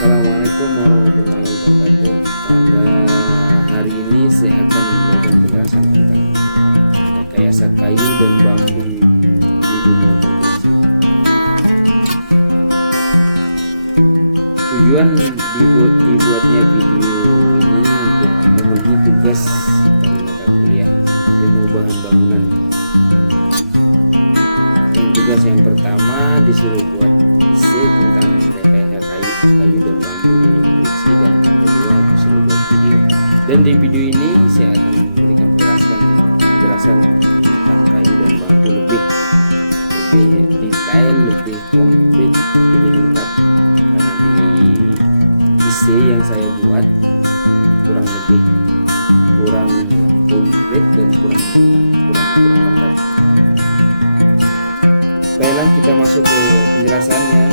Assalamualaikum warahmatullahi wabarakatuh. Pada hari ini saya akan memberikan penjelasan tentang rekayasa kayu dan bambu di dunia konstruksi. Tujuan dibuatnya video ini untuk memenuhi tugas pada mata kuliah perubahan bangunan. Tugas yang pertama disuruh buat essay tentang rekayasa kayu dan bambu di konstruksi, dan yang kedua disuruh buat video. Dan di video ini saya akan memberikan penjelasan tentang kayu dan bambu lebih detail, lebih komplit, lebih lengkap, karena di essay yang saya buat kurang komplit dan kurang lengkap. Baiklah, kita masuk ke penjelasannya.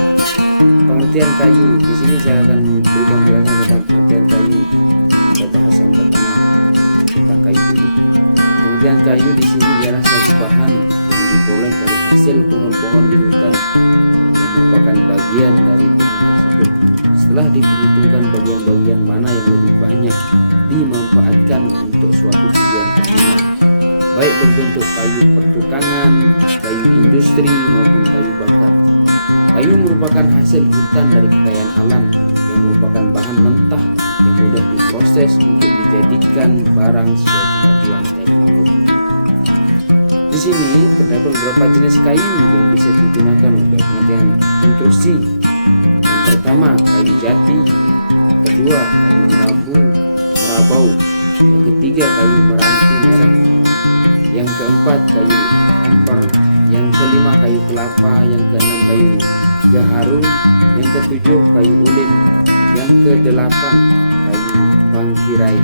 Pengertian kayu. Di sini saya akan berikan penjelasan tentang pengertian kayu. Kita bahas yang pertama tentang kayu dulu. Pengertian kayu di sini ialah satu bahan yang diperoleh dari hasil pohon-pohon di hutan yang merupakan bagian dari pohon tersebut. Setelah diperhitungkan bagian-bagian mana yang lebih banyak dimanfaatkan untuk suatu tujuan pengguna, baik berbentuk kayu pertukangan, kayu industri maupun kayu bakar. Kayu merupakan hasil hutan dari kekayaan alam yang merupakan bahan mentah yang mudah diproses untuk dijadikan barang sesuai kemajuan teknologi. Di sini terdapat beberapa jenis kayu yang bisa digunakan untuk pengertian konstruksi. Yang pertama, kayu jati. Yang kedua, kayu merabau. Yang ketiga, kayu meranti merah. Yang keempat, kayu ampar. Yang kelima, kayu kelapa. Yang keenam, kayu gaharu. Yang ketujuh, kayu ulin. Yang kedelapan, kayu bangkirai.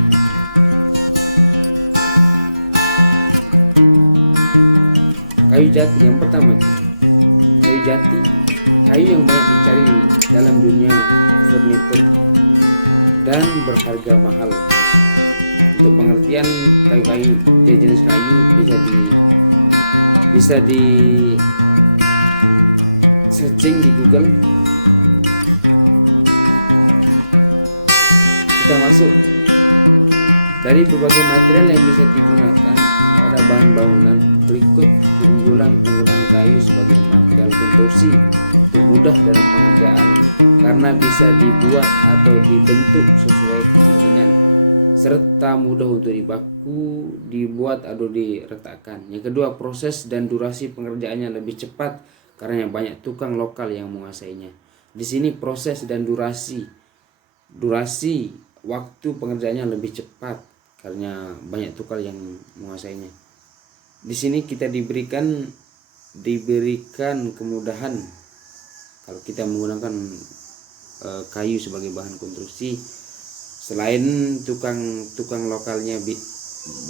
Kayu jati yang pertama, kayu jati, kayu yang banyak dicari dalam dunia furnitur dan berharga mahal. Untuk pengertian kayu-kayu, jenis kayu bisa di searching di Google. Kita masuk dari berbagai material yang bisa digunakan pada bahan bangunan. Berikut keunggulan penggunaan kayu sebagai material konstruksi. Itu mudah dalam pengerjaan karena bisa dibuat atau dibentuk sesuai keinginan, serta mudah untuk dibaku, dibuat atau diletakkan. Yang kedua, proses dan durasi pengerjaannya lebih cepat karena banyak tukang lokal yang menguasainya. Di sini proses dan durasi waktu pengerjaannya lebih cepat karena banyak tukang yang menguasainya. Di sini kita diberikan kemudahan kalau kita menggunakan kayu sebagai bahan konstruksi. Selain tukang lokalnya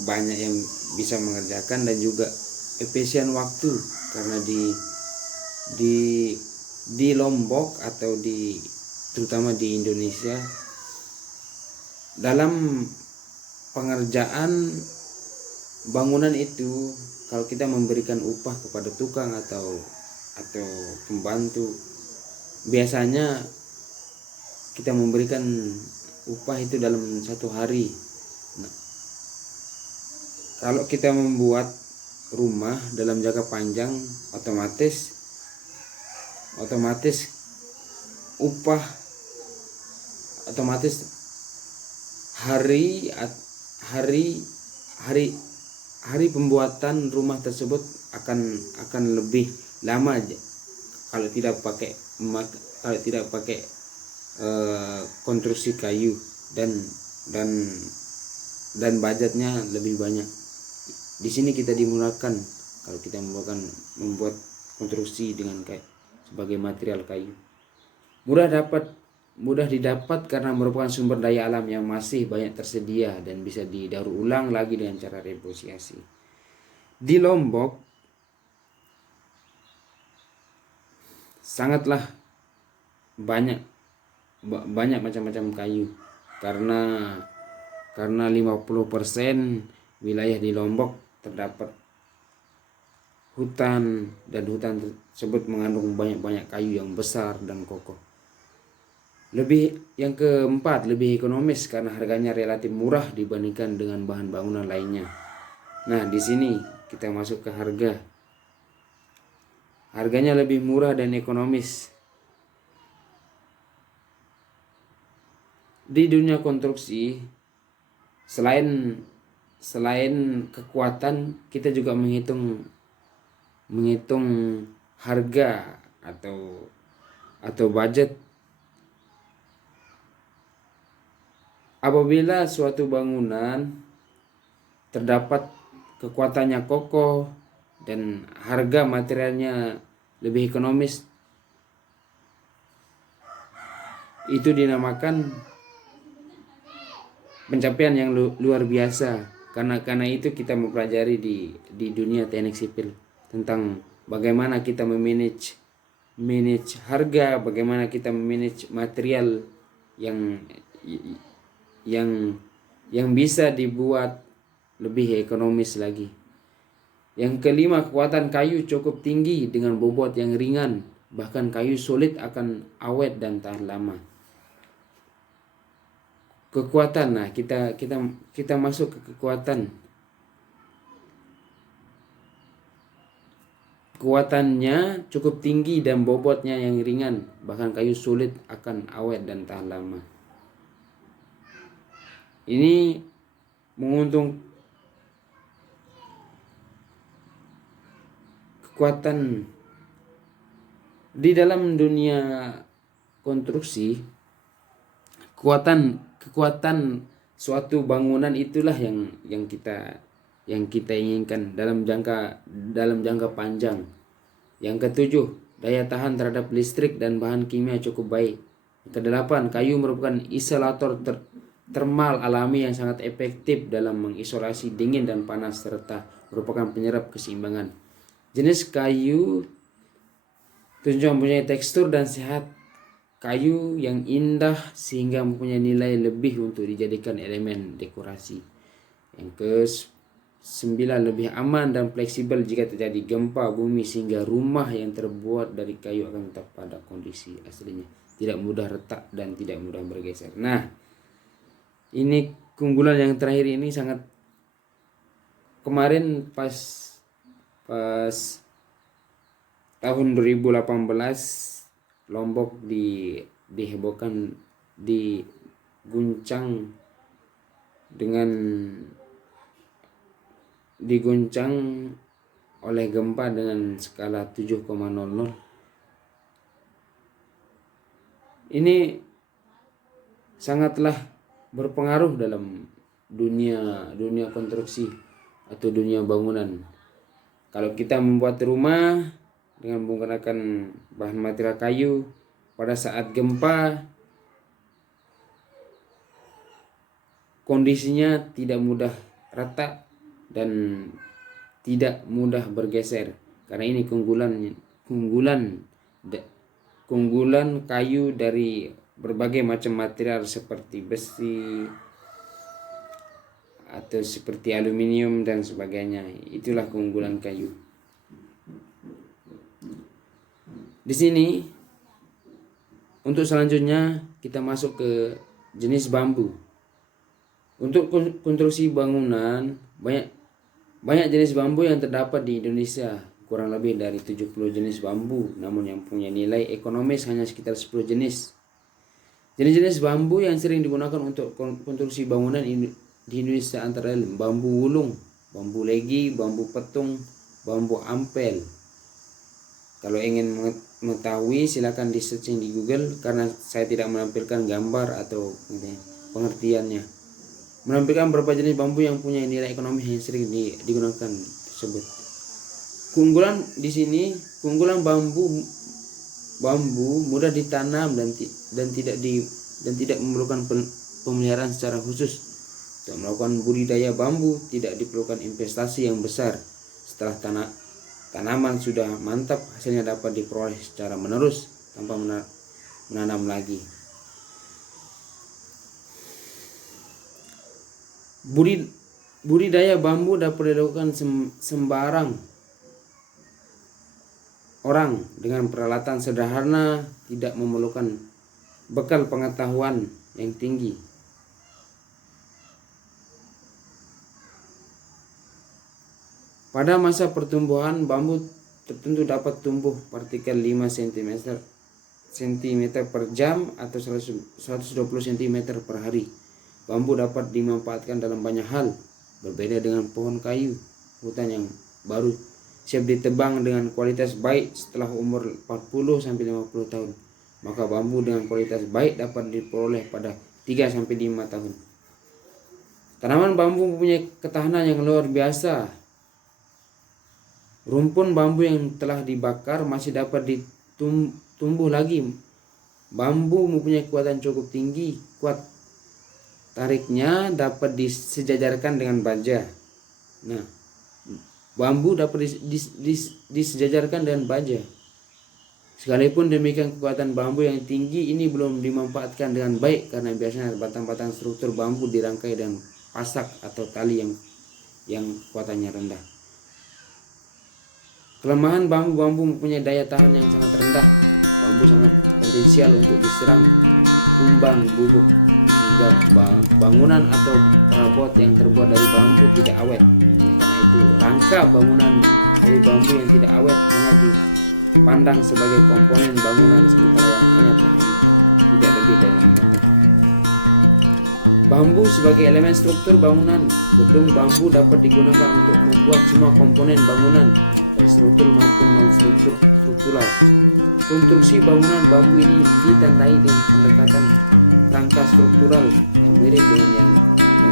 banyak yang bisa mengerjakan, dan juga efisien waktu karena di Lombok atau terutama di Indonesia, dalam pengerjaan bangunan itu kalau kita memberikan upah kepada tukang atau pembantu, biasanya kita memberikan upah itu dalam satu hari. Nah, kalau kita membuat rumah dalam jangka panjang, otomatis hari pembuatan rumah tersebut akan lebih lama aja kalau tidak pakai konstruksi kayu, dan budgetnya lebih banyak. Di sini kita dimudahkan kalau kita membuat konstruksi dengan kayu sebagai material kayu. Mudah didapat karena merupakan sumber daya alam yang masih banyak tersedia dan bisa didaur ulang lagi dengan cara reposisi. Di Lombok sangatlah banyak macam-macam kayu karena 50% wilayah di Lombok terdapat hutan, dan hutan tersebut mengandung banyak kayu yang besar dan kokoh. Yang keempat, lebih ekonomis karena harganya relatif murah dibandingkan dengan bahan bangunan lainnya. Nah, di sini kita masuk ke harga. Harganya lebih murah dan ekonomis. Di dunia konstruksi, selain kekuatan, kita juga menghitung harga atau budget. Apabila suatu bangunan terdapat kekuatannya kokoh dan harga materialnya lebih ekonomis, itu dinamakan pencapaian yang luar biasa. Karena itu kita mempelajari di dunia teknik sipil tentang bagaimana kita memanage harga, bagaimana kita memanage material yang bisa dibuat lebih ekonomis lagi. Yang kelima, kekuatan kayu cukup tinggi dengan bobot yang ringan, bahkan kayu solid akan awet dan tahan lama. Kekuatan, nah kita masuk ke kekuatan. Kekuatannya cukup tinggi dan bobotnya yang ringan, bahkan kayu solid akan awet dan tahan lama. Ini menguntung kekuatan di dalam dunia konstruksi. Kekuatan suatu bangunan itulah yang kita inginkan dalam jangka panjang. Yang ketujuh, daya tahan terhadap listrik dan bahan kimia cukup baik. Yang kedelapan, kayu merupakan isolator termal alami yang sangat efektif dalam mengisolasi dingin dan panas serta merupakan penyerap keseimbangan. Jenis kayu tunjukkan mempunyai tekstur dan sehat. Kayu yang indah sehingga mempunyai nilai lebih untuk dijadikan elemen dekorasi. Yang ke-9, lebih aman dan fleksibel jika terjadi gempa bumi sehingga rumah yang terbuat dari kayu akan tetap pada kondisi aslinya, tidak mudah retak dan tidak mudah bergeser. Nah, ini keunggulan yang terakhir ini sangat, kemarin pas tahun 2018 Lombok dihebohkan, diguncang oleh gempa dengan skala 7,00. Ini sangatlah berpengaruh dalam dunia konstruksi atau dunia bangunan. Kalau kita membuat rumah dengan menggunakan bahan material kayu, pada saat gempa kondisinya tidak mudah retak dan tidak mudah bergeser. Karena ini keunggulan kayu dari berbagai macam material seperti besi atau seperti aluminium dan sebagainya. Itulah keunggulan kayu. Di sini untuk selanjutnya kita masuk ke jenis bambu. Untuk konstruksi bangunan banyak jenis bambu yang terdapat di Indonesia, kurang lebih dari 70 jenis bambu, namun yang punya nilai ekonomis hanya sekitar 10 jenis. Jenis-jenis bambu yang sering digunakan untuk konstruksi bangunan di Indonesia antara lain bambu wulung, bambu legi, bambu petung, bambu ampel. Kalau ingin mengetahui silakan di searching di Google, karena saya tidak menampilkan gambar atau pengertiannya. Menampilkan beberapa jenis bambu yang punya nilai ekonomi yang sering digunakan tersebut. Keunggulan di sini, keunggulan bambu mudah ditanam dan tidak memerlukan pemeliharaan secara khusus. Untuk melakukan budidaya bambu tidak diperlukan investasi yang besar. Setelah tanaman sudah mantap, hasilnya dapat diperoleh secara menerus tanpa menanam lagi. Budidaya bambu dapat dilakukan sembarang orang dengan peralatan sederhana, tidak memerlukan bekal pengetahuan yang tinggi. Pada masa pertumbuhan, bambu tertentu dapat tumbuh partikel 5 cm per jam atau 120 cm per hari. Bambu dapat dimanfaatkan dalam banyak hal, berbeda dengan pohon kayu hutan yang baru siap ditebang dengan kualitas baik setelah umur 40-50 tahun. Maka bambu dengan kualitas baik dapat diperoleh pada 3-5 tahun. Tanaman bambu mempunyai ketahanan yang luar biasa. Rumpun bambu yang telah dibakar masih dapat tumbuh lagi. Bambu mempunyai kekuatan cukup tinggi, kuat tariknya dapat disejajarkan dengan baja. Nah, bambu dapat disejajarkan dengan baja. Sekalipun demikian, kekuatan bambu yang tinggi ini belum dimanfaatkan dengan baik karena biasanya batang-batang struktur bambu dirangkai dengan pasak atau tali yang kekuatannya rendah. Kelemahan bambu mempunyai daya tahan yang sangat rendah. Bambu sangat potensial untuk diserang kumbang, bubuk, sehingga bangunan atau perabot yang terbuat dari bambu tidak awet. Karena itu, rangka bangunan dari bambu yang tidak awet hanya dipandang sebagai komponen bangunan sementara yang hanya tahan tidak lebih dari 5 tahun. Bambu sebagai elemen struktur bangunan. Gedung bambu dapat digunakan untuk membuat semua komponen bangunan, baik struktur maupun non-struktural. Konstruksi bangunan bambu ini ditandai dengan pendekatan rangka struktural yang mirip dengan yang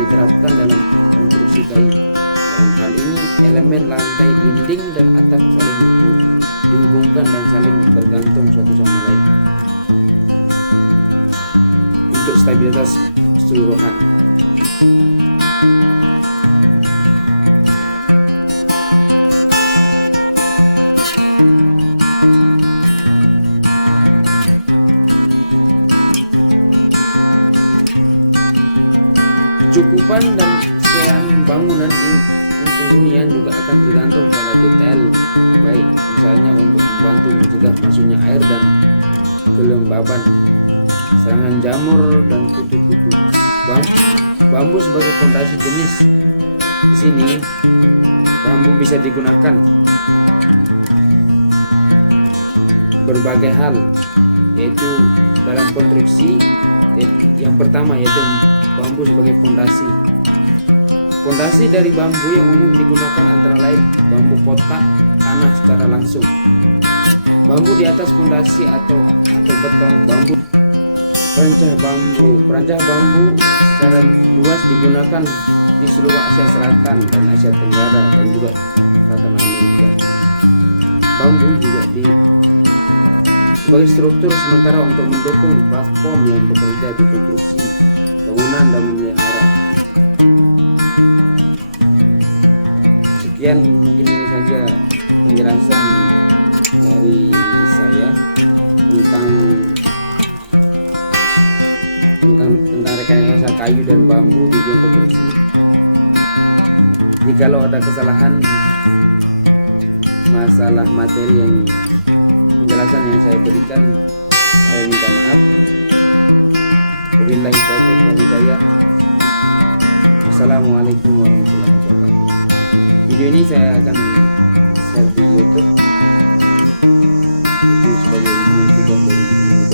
diterapkan dalam konstruksi kayu. Dalam hal ini, elemen lantai, dinding, dan atap saling dihubungkan dan saling bergantung satu sama lain untuk stabilitas keseluruhan. Kecukupan dan kesehatan bangunan untuk hunian juga akan tergantung pada detail baik, misalnya untuk membantu mencegah masuknya air dan kelembaban, serangan jamur dan kutu-kutu. Bambu sebagai fondasi jenis. Di sini bambu bisa digunakan berbagai hal, yaitu dalam konstruksi. Yang pertama yaitu bambu sebagai fondasi. Fondasi dari bambu yang umum digunakan antara lain bambu kotak tanah secara langsung, bambu di atas fondasi atau beton, bambu perancah bambu. Perancah bambu secara luas digunakan di seluruh Asia Selatan dan Asia Tenggara dan juga Selatan Amerika. Bambu juga sebagai struktur sementara untuk mendukung platform yang bekerja di konstruksi bangunan dan memelihara. Sekian, mungkin ini saja penjelasan dari saya tentang rekayasa kayu dan bambu di bidang konstruksi. Jikalau ada kesalahan masalah materi yang penjelasan yang saya berikan, saya minta maaf. Wabillahi taufiq wal hidayah. Wassalamualaikum warahmatullahi wabarakatuh. Video ini saya akan share di YouTube. Itu sebagai ilmu dari ilmu